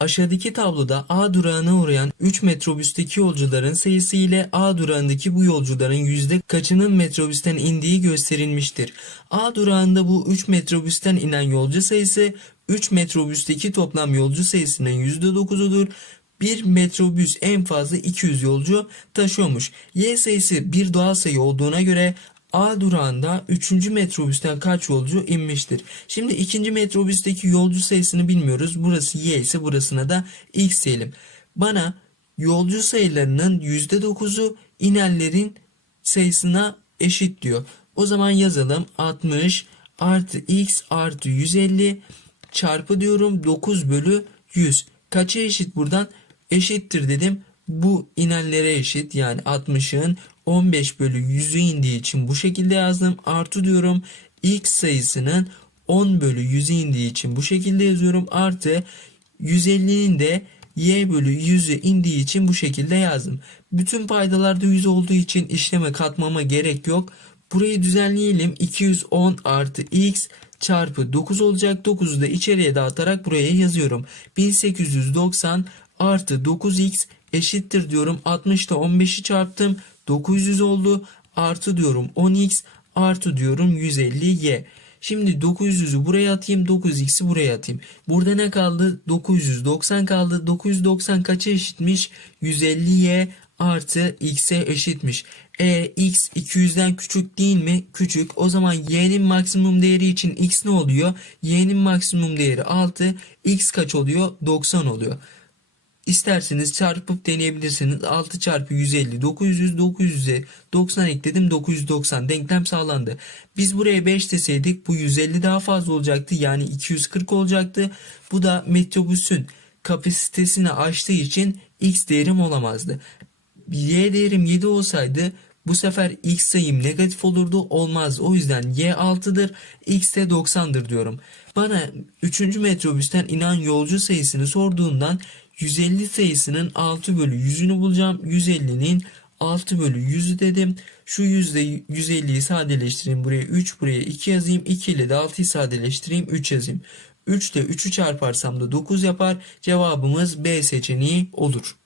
Aşağıdaki tabloda A durağına uğrayan 3 metrobüsteki yolcuların sayısı ile A durağındaki bu yolcuların yüzde kaçının metrobüsten indiği gösterilmiştir. A durağında bu 3 metrobüsten inen yolcu sayısı 3 metrobüsteki toplam yolcu sayısının %9'udur. Bir metrobüs en fazla 200 yolcu taşıyormuş. Y sayısı bir doğal sayı olduğuna göre A durağında 3. metrobüsten kaç yolcu inmiştir? Şimdi 2. metrobüsteki yolcu sayısını bilmiyoruz. Burası Y ise burasına da X diyelim. Bana yolcu sayılarının %9'u inenlerin sayısına eşit diyor. O zaman yazalım 60 artı X artı 150 çarpı diyorum 9 bölü 100. Kaça eşit buradan? Eşittir dedim. Bu inenlere eşit yani 60'ın 15 bölü 100'ü indiği için bu şekilde yazdım. Artı diyorum x sayısının 10 bölü 100'ü indiği için bu şekilde yazıyorum. Artı 150'nin de y bölü 100'ü indiği için bu şekilde yazdım. Bütün paydalarda 100 olduğu için işleme katmama gerek yok. Burayı düzenleyelim. 210 artı x çarpı 9 olacak. 9'u da içeriye dağıtarak buraya yazıyorum. 1890 artı 9x eşittir diyorum. 60'ta 15'i çarptım. 900 oldu. Artı diyorum 10x artı diyorum 150y. Şimdi 900'ü buraya atayım 9x'i buraya atayım. Burada ne kaldı? 990 kaldı. 990 kaça eşitmiş? 150y artı x'e eşitmiş. E x 200'den küçük değil mi? Küçük. O zaman y'nin maksimum değeri için x ne oluyor? y'nin maksimum değeri 6. x kaç oluyor? 90 oluyor. İsterseniz çarpıp deneyebilirsiniz. 6 çarpı 150 900 900'e 90 ekledim 990 denklem sağlandı. Biz buraya 5 deseydik bu 150 daha fazla olacaktı. Yani 240 olacaktı. Bu da metrobüsün kapasitesini aştığı için x değerim olamazdı. Y değerim 7 olsaydı bu sefer x sayım negatif olurdu olmaz. O yüzden y 6'dır x de 90'dır diyorum. Bana 3. metrobüsten inen yolcu sayısını sorduğundan 150 sayısının 6 bölü 100'ünü bulacağım. 150'nin 6 bölü 100'ü dedim. Şu yüzde 150'yi sadeleştireyim. Buraya 3 buraya 2 yazayım. 2 ile de 6'yı sadeleştireyim. 3 yazayım. 3 ile 3'ü çarparsam da 9 yapar. Cevabımız B seçeneği olur.